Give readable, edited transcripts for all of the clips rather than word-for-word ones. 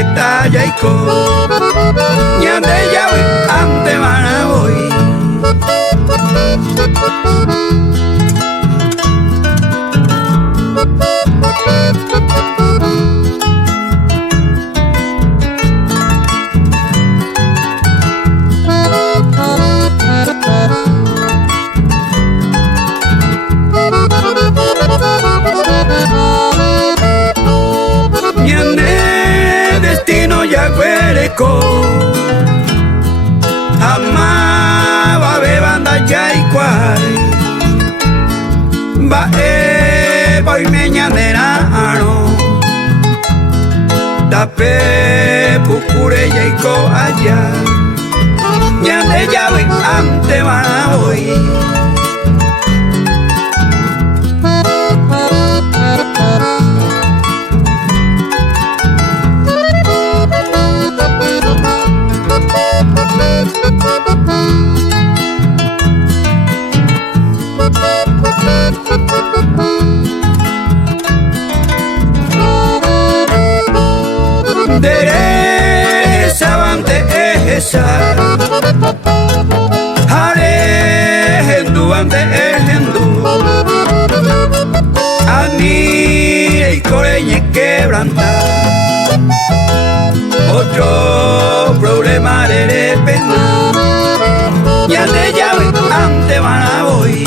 está yaiko ñande yawi ante manaboy amaba bebanda yaikwai ba boy meñanera aro tape pukure yaiko allá ñande yawi ante manaboy Derecha bante esa Hare hendu bante hendu Ani y coreñe quebranta otro problema de repente ya de llave ante manaboy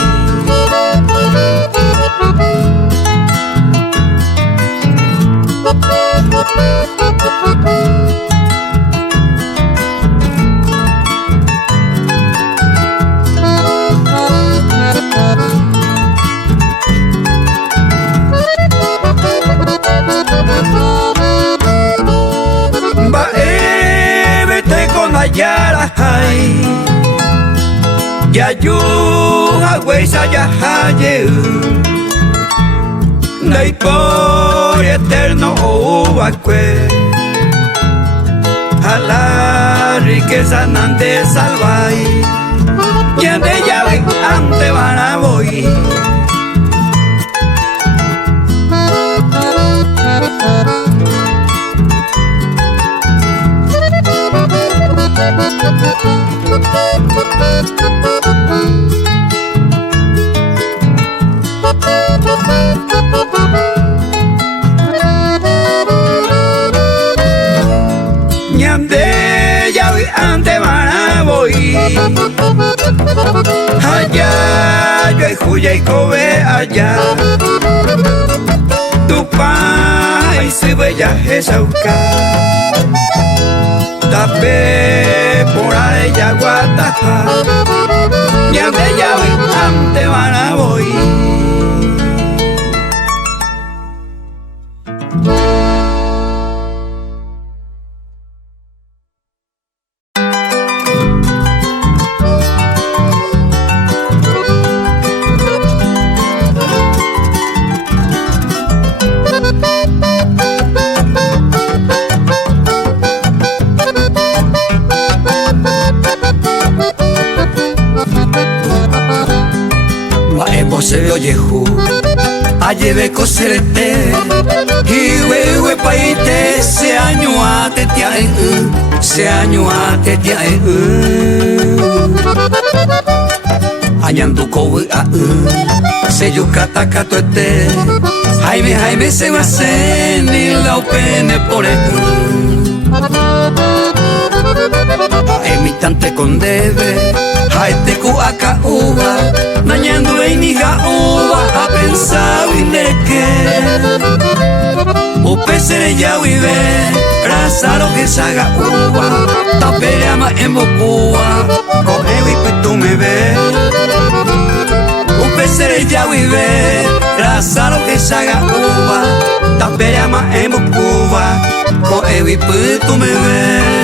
vete con la yara ya yu hagüey ya haye dai por eterno ubacue a la riqueza nante salvai quien de llave ante manaboy ñande yawi ante manaboy allá yo hay juya y cobe allá tu pai se bella esa uca tape por ahí yaguataja ñande yawi ante manaboy se oye ju ayeve coserete y huewe paite se año ate tiae se año ate tiae añandu kowe a se yucata catoete Jaime se va a hacer ni la opene por el emitante con debe Haite ku aka uva Nañando einiga uva A pensar de que Upe sere ya vive Razaro que saga uva Tapere ama en bocua Coge vipe tú me ves Upe sere ya vive Razaro que saga uva Tapere ama en bocua Coge vipe tú me ves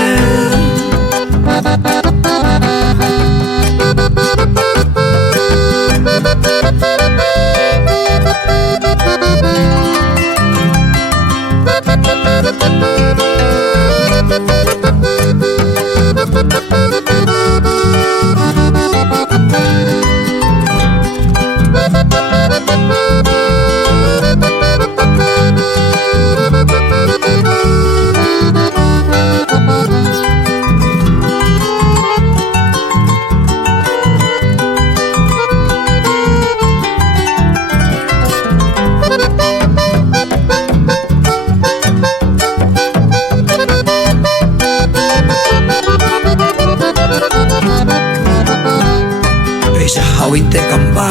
awinte kamba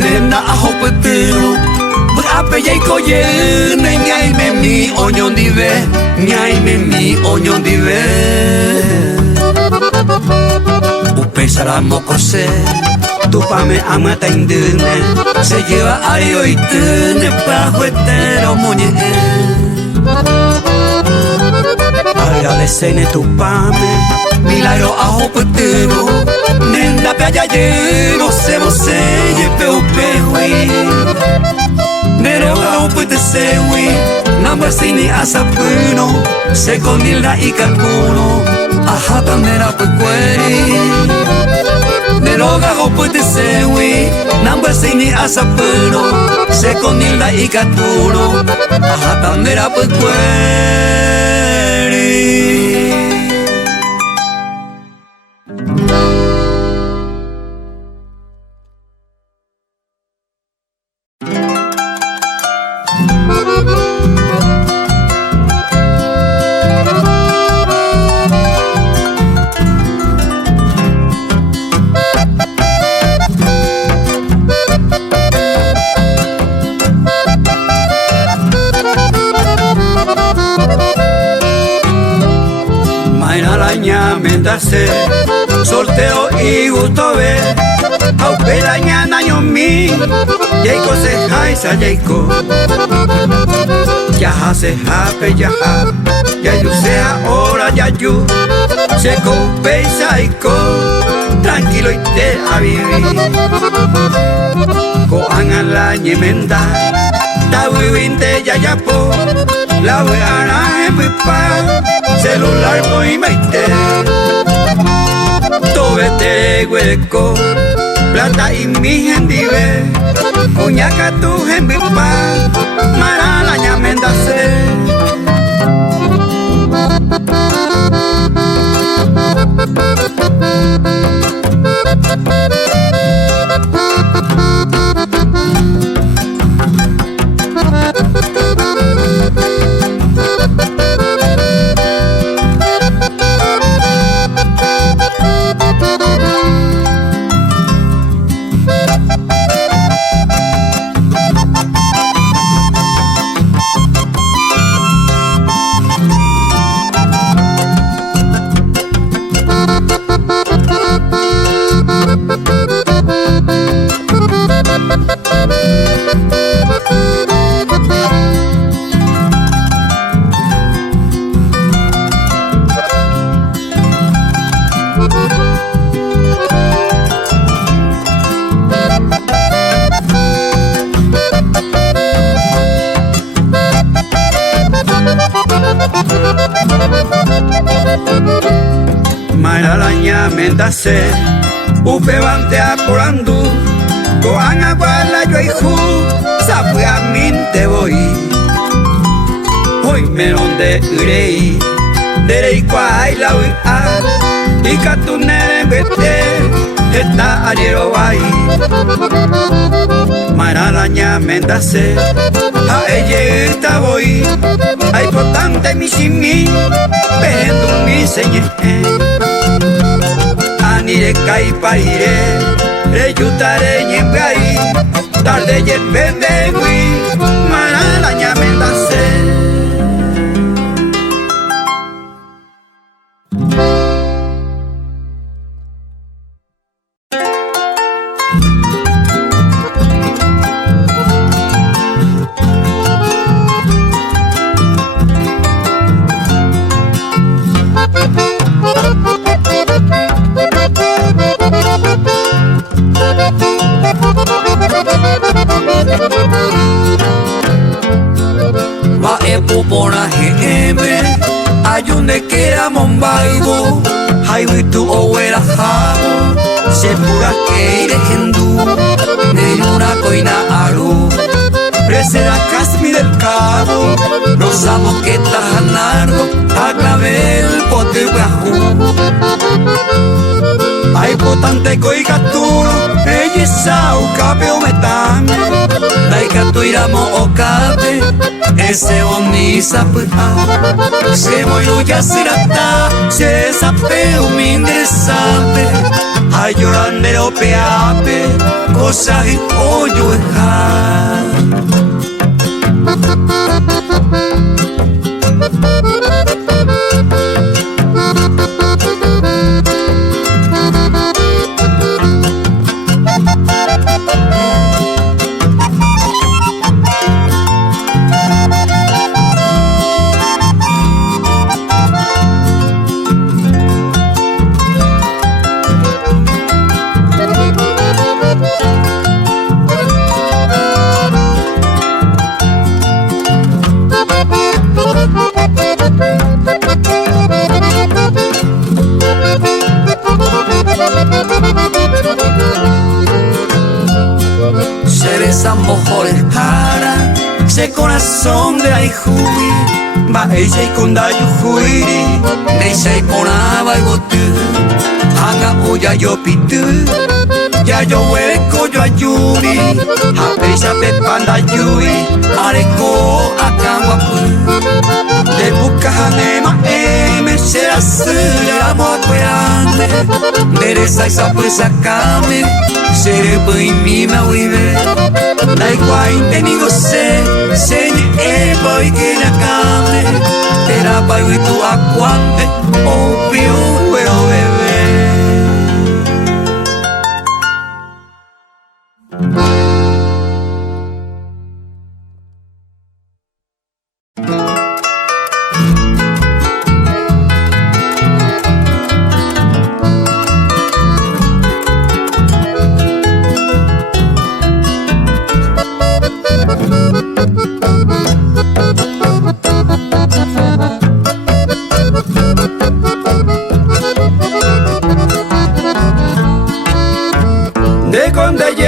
nena aho petero ape yai koye ne nyai me mi onyon dive nyai me mi onyon dive upe saramo kose tu pame amata indune se lleva ayo itune bajo etero moñe agradecene tu pame milagro aho petero nenda pe ayayero se mose ye peu pehui nero aho pete sewi namba sini asapuno se conilda y kakuno ahata nera pe kweri nero aho pete sewi namba sini asapuno se conilda y kakuno ahata nera pe kweri. Sorteo y gusto ver aupe la ñana yo mi yeiko se hai sa yeiko yaha se hape yaha yayu sea ahora yayu se coupe y saiko tranquilo y te a vivir ko angan la ñemenda ta winte yayapo la weara en mi pa celular boy maite tobete hueco plata y mi gendive cuñaca tu gendipa marana ñamenda se Maralaña mendase upe bantea porandu koan aguala yo hijo sabe a mí te voy hoy me donde irei derei kwai la ui a y katunere vete está ariero vai Maralaña mendase a ella está voy hay potente mi simi pendo mi señe anire kai parire reyutare ñembai tarde yepende wi Maralaña mendase va epopona heme ayunde kera mombaibo highway to owera habo se pura keire hendu neyuna koina aru presera casmi del cabo rosa moqueta janardo aglavel pote guajú hay potante coigaturo ella sao cape o metame laika tuiramo o cape ese onisa puta se moiru ya sirata se sape huminde sape hay llorandero peape, cosas y hoyo ejar. Cereza mejores cara, se corazón de aihui, va ella y con dayu huiri, de se ponaba y botu, hanga oya yo pitu, ya yo hueco yo ayuri, a pesa pepanda yui, areco a cambapu, de busca hanema me se hace amo cuerante, mereza esa presa came. Sere bui mi ma wive Dai qua intenigo se ni e poi che la came Era bai tu acquante O più pero bebé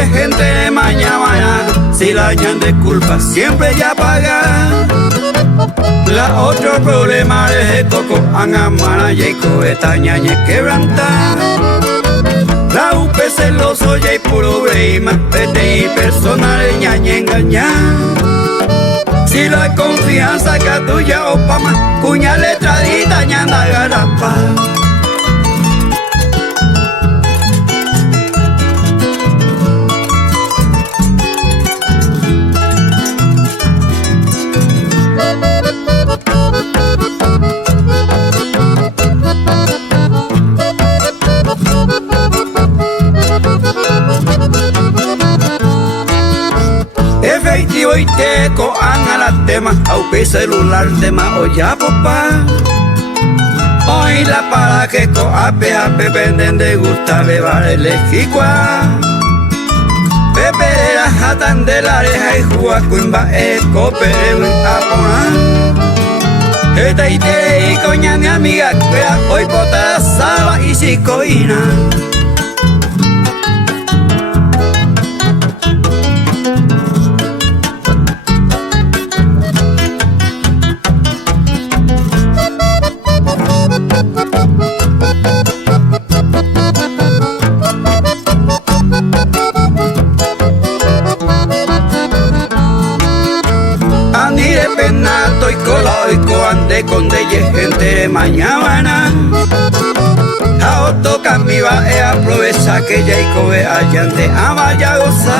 gente mañana, si la hayan de culpa siempre ya paga. La otro problema es coco angamana y esta ñañe quebranta. La UP celoso y puro breima, PTI personal ñañe engañar. Si la confianza que tuya o pama, cuña letradita ñanda garapa. Efectivo y teco a la tema, aupe celular tema o ya papá. Hoy la para que co ape venden de gusta bebar el ejicua. Pepe la jatan de la areja y juga cuimba eco pero apona. Esta ite y coña mi amiga cuea hoy pota saba y cicoina. Ande con de gente mañana a toca mi va e aprovecha que ya y cobe allante amaya goza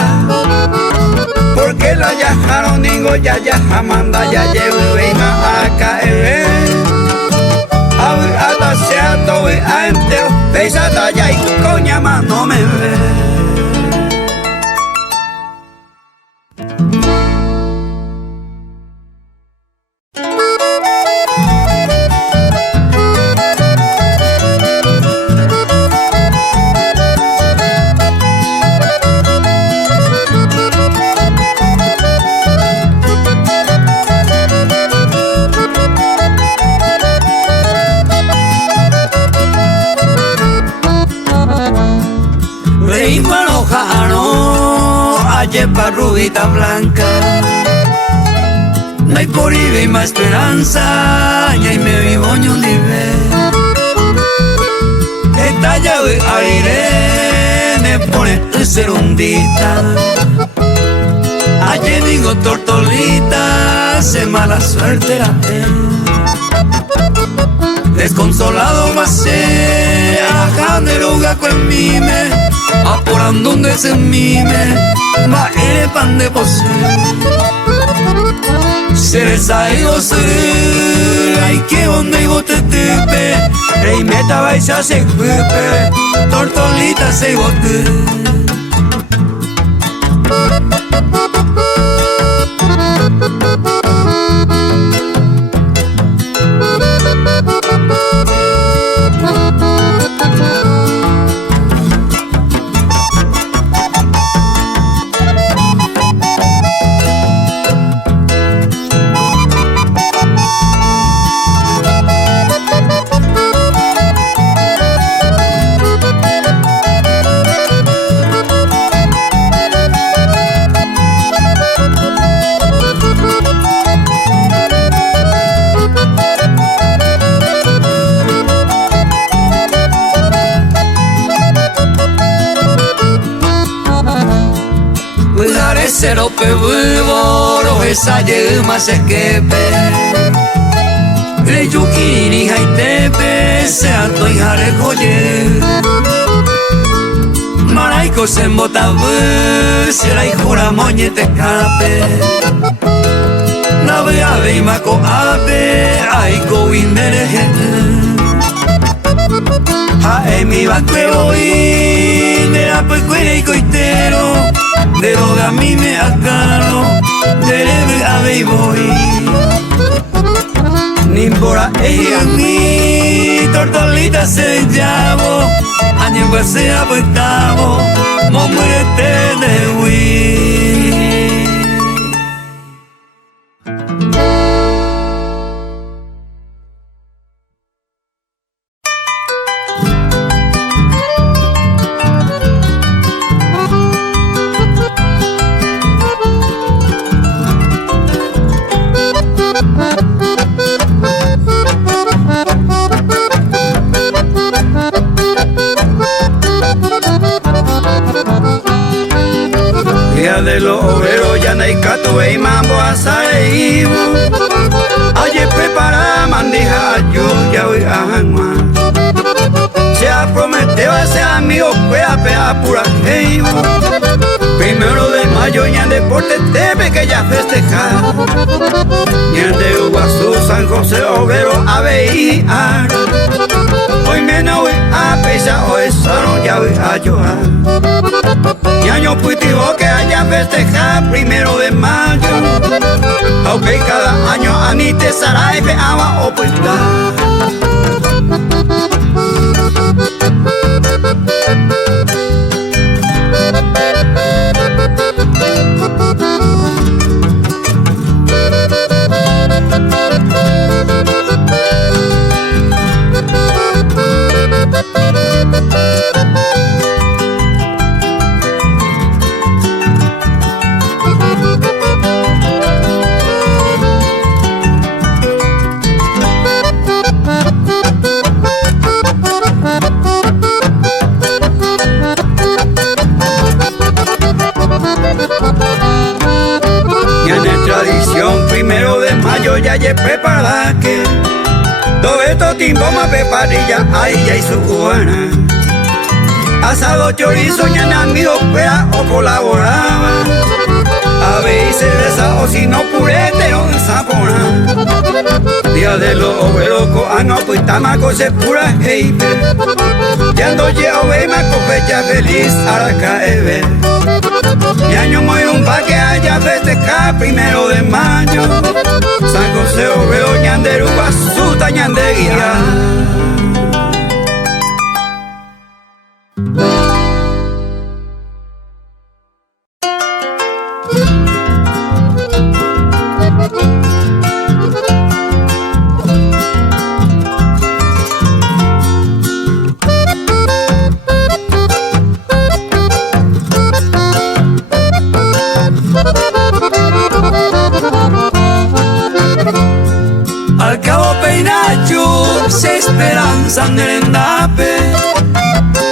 porque la yajaron ningo ya jamanda ya llevo y ma acá hasta sea todo a enteo pesa talla y coña más no me ve. Yepa rubita blanca, no hay por y más esperanza, y me vivo ni libre. Esta llave aire me pone serundita. Ayer digo tortolita, se mala suerte la desconsolado más se ajá de lugar con mi me. Orando ese mime, ma ele pan de pose. Se les ha ido ser, ay que onda y bote tepe. Rey meta va y se hace pepe, tortolita se bote. Cero peboro esa yema se quepe le yukiri haitepe se ato y jare joye maraiko se motabu se la hijura moñete cape nave ave y mako ave aiko windere hae mi bakwe hoy de la pecuera y coitero de lo que a mí me acaro, de leve a y voy. Nimbora ella a mí, tortolita se llamo, año que se apretamos, muérete de huir. De los obreros ya no hay cato y mambo a salir. Ayer prepara mandija yo ya voy a janguar. Se ha prometido a ese amigo que a pea pura heibo. Primero de mayo ya en deporte tepe que ya festejar. Ya de Uguazú San José obrero a veíar. Hoy menos voy a pesar hoy solo ya voy a llorar. Y año puitivo que haya festejar primero de mayo. Aunque cada año anite sarai fe ama opuesta. Primero de mayo ya ye preparada que todo esto timbo más peparilla ahí ya y su cubana asado chorizo ya na mi opera o colaboraba a ver y cerveza o si no purete o zapona día de los obreros coano pues tamaco se pura heipe ya ando llevo ve maco fecha feliz araca eve y año muy un pa' que haya festejar primero de mayo San José obrero ñanderu basuta ñandeguía. Al cabo peinacho se esperanza en el endape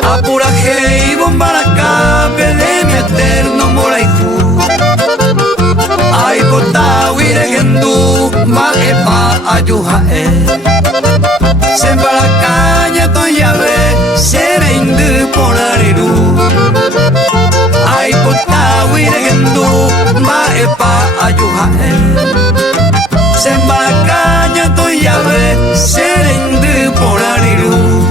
a pura y bomba la cape de mi eterno moraijú ay bota huire gendú ma epa ayujae se para la caña to llave se reindu por ariru ayujae Sembaracaña toyabe serende porariru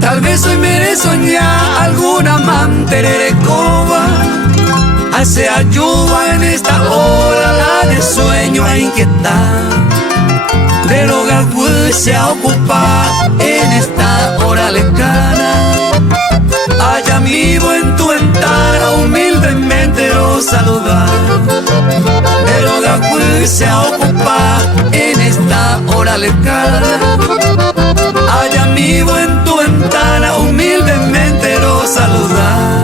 Tal vez hoy me de soñar alguna amante de coba hace ayuda en esta hora la de sueño a inquietar del hogar pues se ocupa en esta hora lejana allá vivo en tu ventana humildemente lo saludar del hogar pues se ocupa en esta hora lejana allá vivo en tu ventana humildemente lo saludar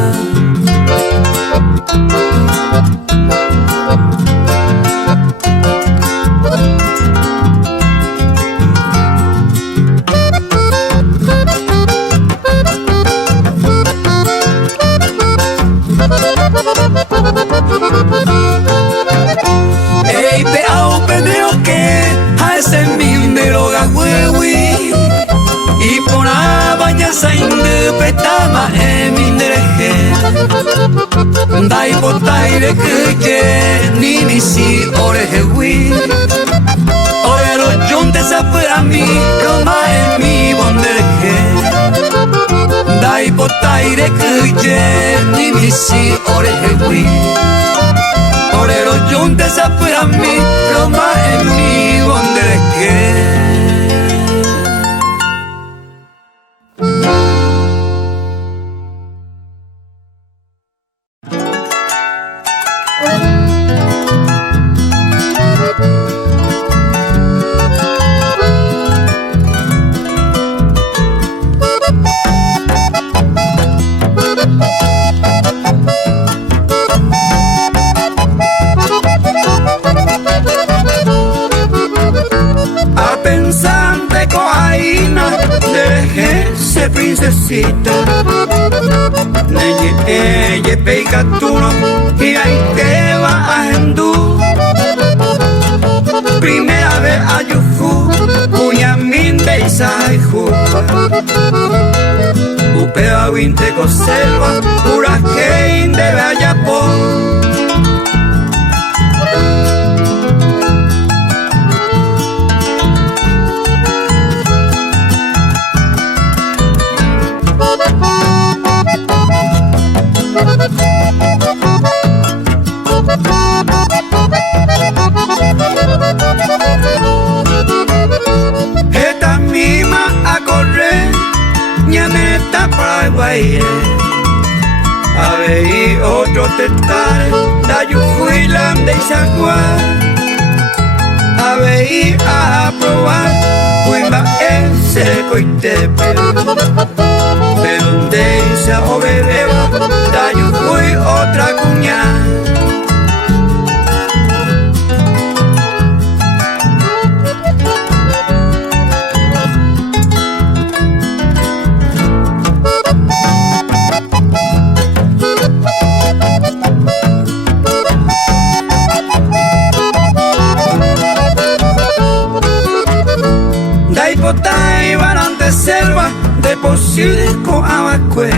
Ey, peao peneo que a ese mindero gagüewi y por a baña sainde petama mindereje dai botaire que ni si orejewi orero junte sapra mi roma en mi bondereje dai botaire que ni si orejewi orero junte sapra mi roma en mi bondereje pensante coaína de princesita Neye ella peica tuno y ahí te va a hendú primera vez a yufu cuya minde y saiju upea vinte coselva pura que de vallapo esta misma a correr ñameta para el baile a ver otro tetar da yujuilan de isaguar a ver a probar cuimba en seco y tepe pero donde se obedeba da yujuy otra cuña Daipotai varante selva de posible con abacue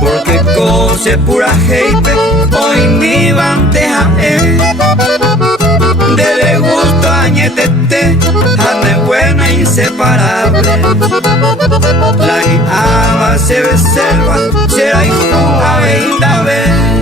porque cose pura heipe hoy mi bandeja de gusto añetete ane buena inseparable la guiaba se ve selva será hijo a 20 veces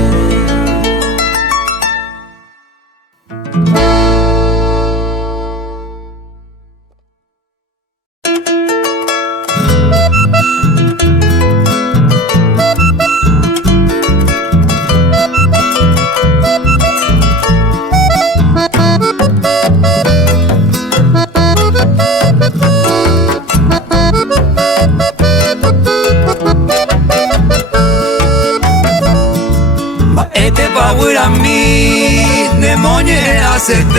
a mí demonio acerteba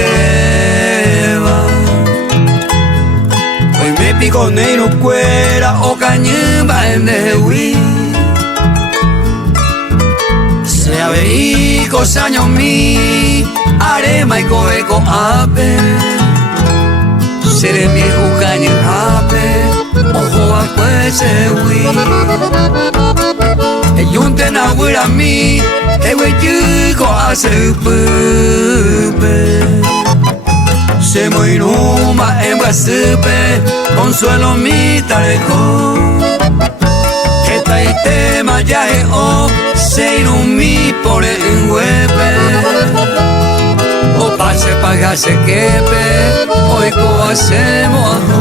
hoy me pico negro cuera o cañemba en dewi Yabe cosa años mi arema y coeco ape seré mi jucaña ape ojo a pues se wi e yunte na wira mi e we yu ko ase pupe se muy numa en basupe consuelo mi tareco que taite mayaje o se inumi por el huepe o pase pagase quepe hoy co hacemos ajo.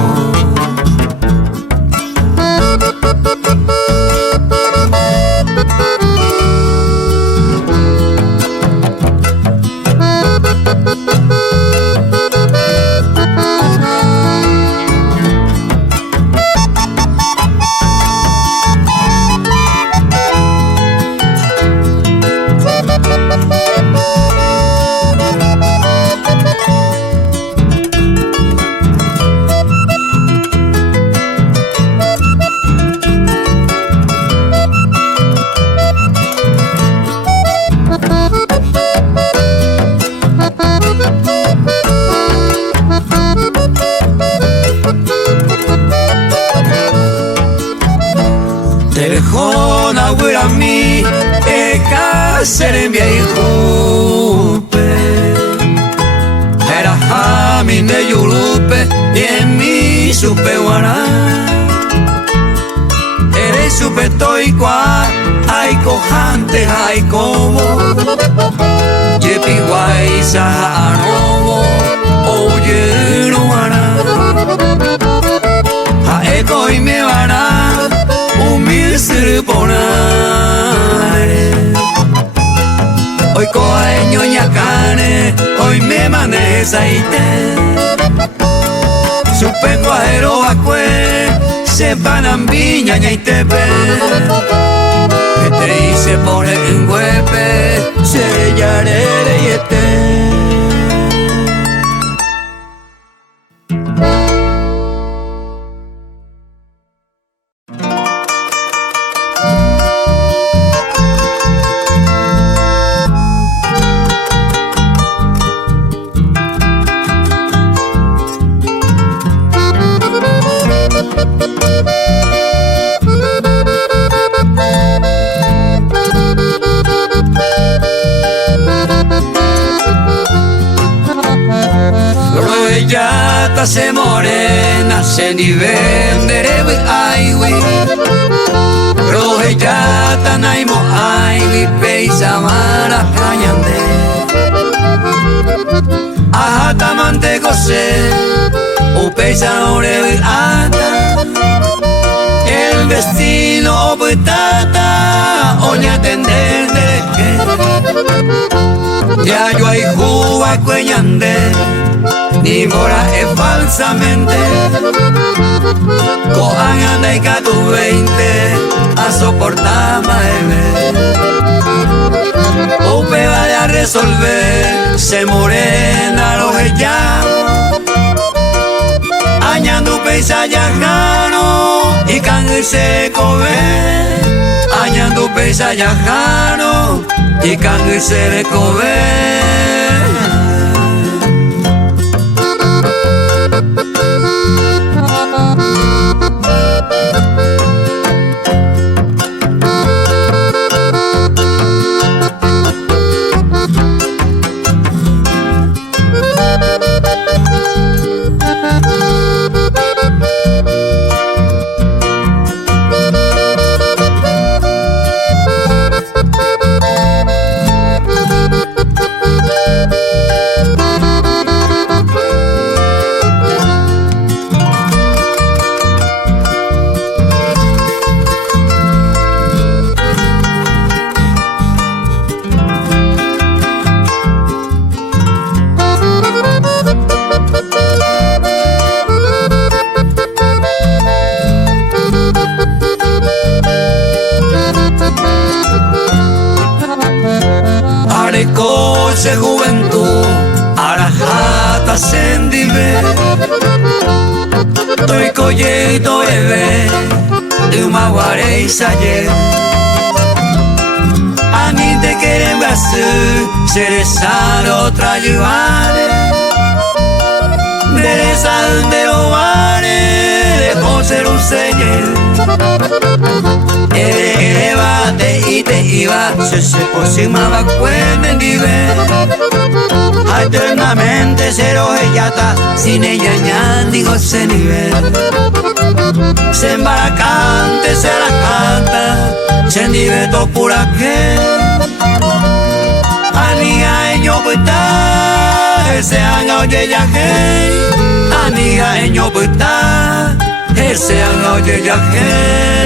Telejona huira mi eka serem viejo era jami ne yurupe y en mi supe guará eres supe toy qua ay cojante ay como yepi guay sa robo oye no guará a eco y me guará ponare hoy coaño ñacane hoy me maneja ite supe cuajero acue se van a viña ñaitepe que te hice por el huepe se yarere y este. Yata se morena se ni vendere wi aiwi rohe yata naimo aiwi peisa mara cañande ajata mante cose o peisa ore wi ata el destino obutata oña tendende que ya yo hay juba cueñande ni mora es falsamente cojan anda y catu 20 a soportar maeme Ope vale a resolver se morena los llamo añando pesa yajano y can se cobe añando pesa yajano y can se cobe. Arecoche juventud, arajata sendive, toy collito bebé, de un maguare y sayer, ani te querem gası Seresar otra llevare Dereza de ovare Dejó ser un señor Eva te iba Se aproximaba cuenten dive Eternamente cero ellata Sin ella ya digo ese nivel Se embaracante se la canta Se diveto pura que Aniga eño puta Ese anga oye ya que Aniga eño puta Ese anga oye ya que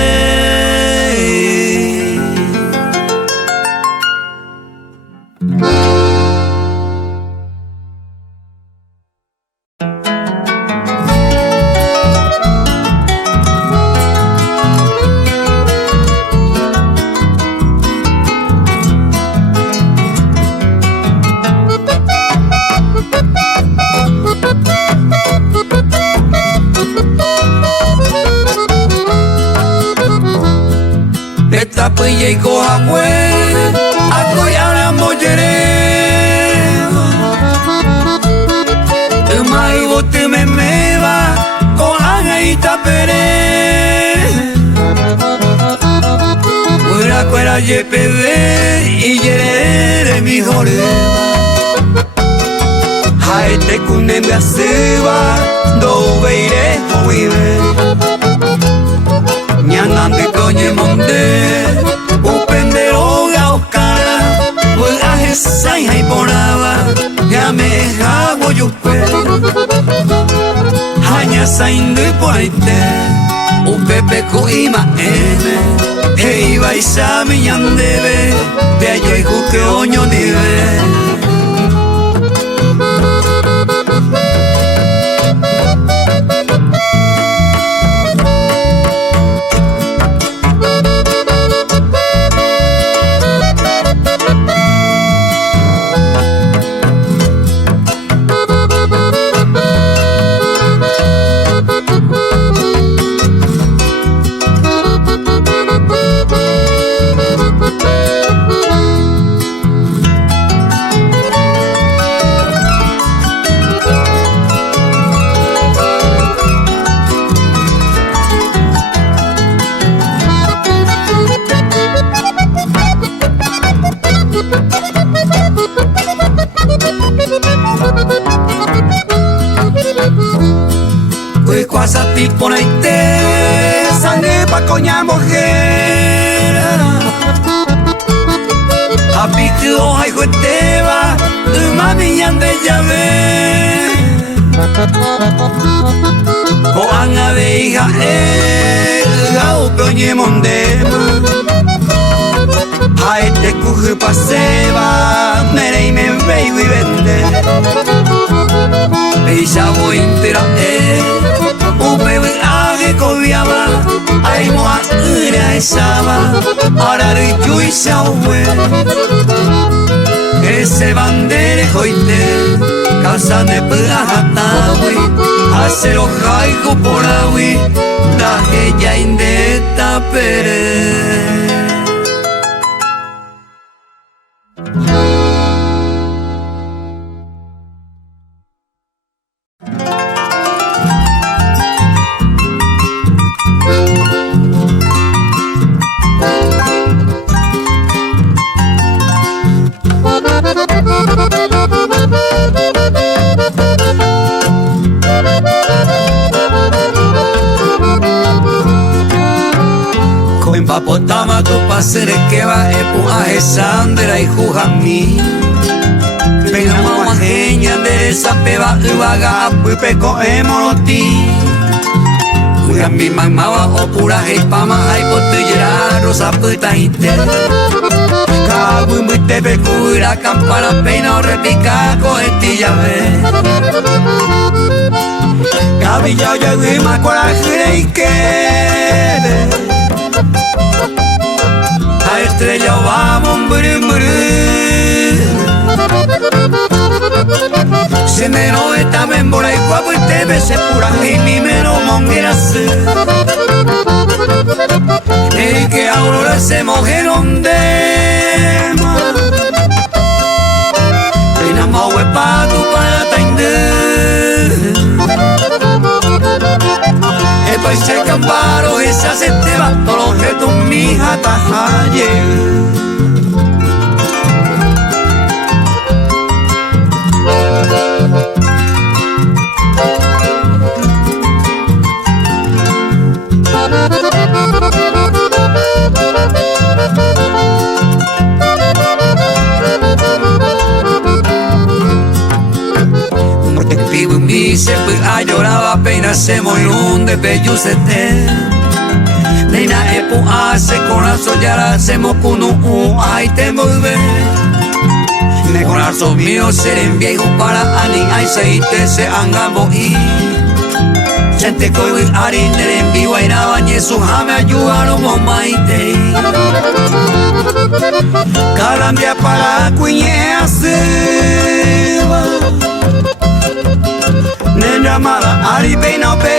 Pilla y coja pues Ako ya la mollereva Mai bote me meva Con la gaita pere Ura cuera YPV Y yere mi joreva Haete kune me aseba Do veire vive Nyanambi coñe monde Upendero gaukara Buaje sai hai poraba Ya me jabo yupe Hanya sain de poite Upepe ko ima ene Heiba isami yandebe Te ayo y juke oño nive Kuasa tipo naite Sangre pa coña mujer Apikio hay jueteva Mami yande llave Ko anga de hija Gao peoñe mondema Haete kuju paseba Mere y me veigo y vende Ella voy entera Upebe age koviaba Ay moa ura esaba Ahora richu y saue Ese bandere joite Casa de plajatawi Acero jaigo por awi Da ella indeta pere Papotama tu pasere que va epu aje sandra y jujami Pena mama genia de esa peba uvaga pupe ko emoroti Jujami mamaba o pura pama hay potillera rosa puta hite Kabu mbute pecura campana peina o repica ko estilla ve Kabilla ya guima kwa jire y que A estrella vamos brum brum Se me no está membora y guapo y te bese pura y mi mero mongueras Y que aurora se mojeron de más mau pa tu para tainde e poi se camparo e sa se te va todo que tu mija tajaye sempre a llorava apenas se moirun de bello sete Neina epu hace con la soñara se mokunu ay te volve Ne con arzo mío seren viejo para ani ay seite se angabo y Gente koi ari neren viva ina bañe su jame ayudaron mo maite Calambia para cuñease Nena mala ari peina pe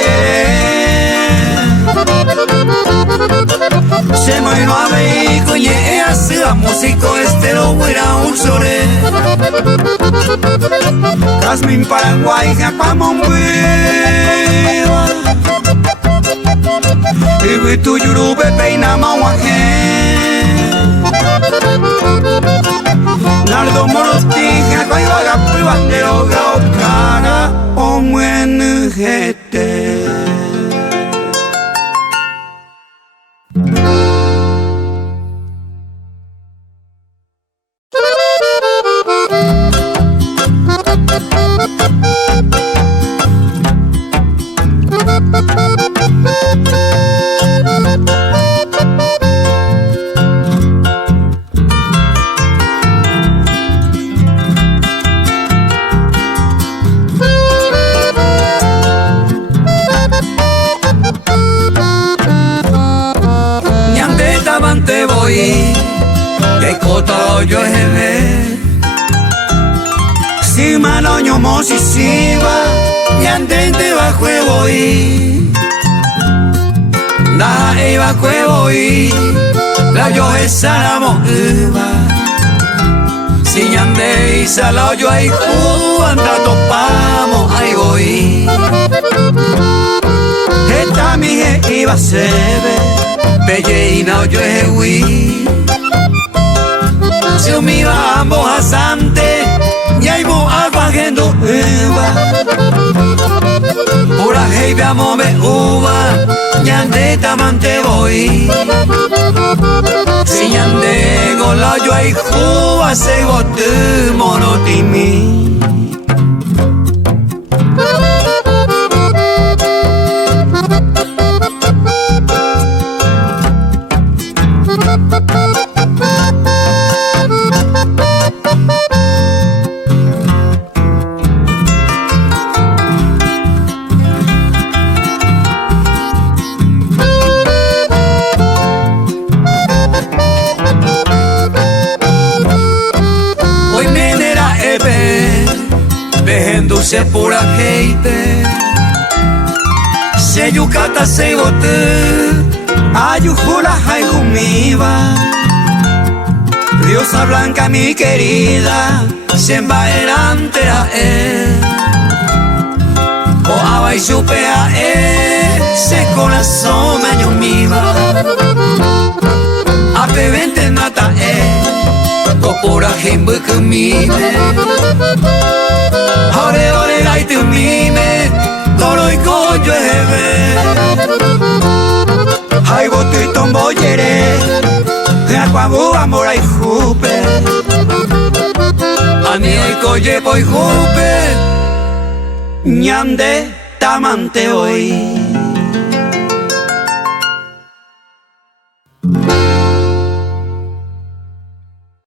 Se moi no ave coñe e así a músico estero huera un sore Casmin Paraguay japamon bueva Y tu yurube peina mauaje Nardo morostija coi vaga privandero gao cara o muen jete Te voy, que coto yo he Si maloño mosisiva, y andente bajo voy. Da iba voy, la yo esaramo iba. Si ande y salo yo ahí anda topamos ahí voy. Esta mi iba se ve. Belleina yo he hui Si mi vamos a sante Y ahí mo aguagendo eva Pura hey veamos me uva Ñande tamante voy Si ñande gola yo hay juba Se gote monotimi Se pura hate Se yucata se gote Ayujula ayumiva Diosa blanca mi querida Semba erantera O aba y supea Se corazón me ayumiva Ape vente mata O pura hembe que mime Ore ore gai tu mime Toro y coño eve Hai botu y tombo yere Aquabu amor ay jupe Ani ay coye boy jupe Ñande tamante hoy